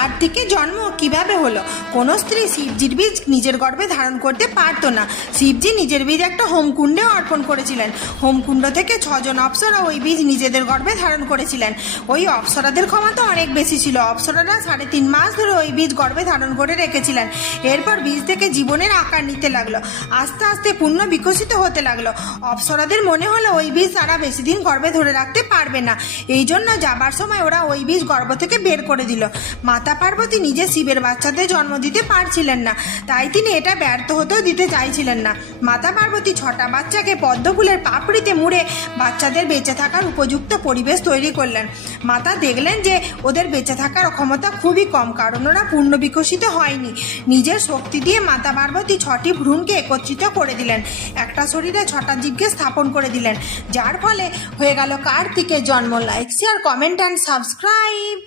কার্তিকের জন্ম কিভাবে হলো? কোনো স্ত্রী শিবজির বীজ নিজের গর্ভে ধারণ করতে পারতো না। শিবজি নিজের বীজ একটা হোমকুণ্ডে অর্পণ করেছিলেন। হোমকুণ্ড থেকে 6জন অপ্সরা ওই বীজ নিজেদের গর্ভে ধারণ করেছিলেন। ওই অপ্সরাদের ক্ষমতা অনেক বেশি ছিল। অপ্সরারা 3.5 মাস ধরে ওই বীজ গর্ভে ধারণ করে রেখেছিলেন। এরপর বীজ থেকে জীবনের আকার নিতে লাগলো, আস্তে আস্তে পূর্ণ বিকশিত হতে লাগলো। অপ্সরাদের মনে হলো ওই বীজ তারা বেশি দিন গর্ভে ধরে রাখতে পারবে না। এই জন্য যাবার সময় ওরা ওই বীজ গর্ভ থেকে বের করে দিল। মাতা পার্বতী নিজে শিবের বাচ্চাদের জন্ম দিতে পারছিলেন না, তাই তিনি এটা ব্যর্থ হতেও দিতে চাইছিলেন না। মাতা পার্বতী 6টা বাচ্চাকে পদ্ম ফুলের পাপড়িতে মুড়ে বাচ্চাদের বেঁচে থাকার উপযুক্ত পরিবেশ তৈরি করলেন। মাতা দেখলেন যে ওদের বেঁচে থাকার ক্ষমতা খুবই কম, কারণ ওরা পূর্ণ বিকশিত হয়নি। নিজের শক্তি দিয়ে মাতা পার্বতী 6টি ভ্রূণকে একত্রিত করে দিলেন, একটা শরীরে 6টা জীবকে স্থাপন করে দিলেন, যার ফলে হয়ে গেল কার্তিকের জন্ম। Like, share, comment and subscribe.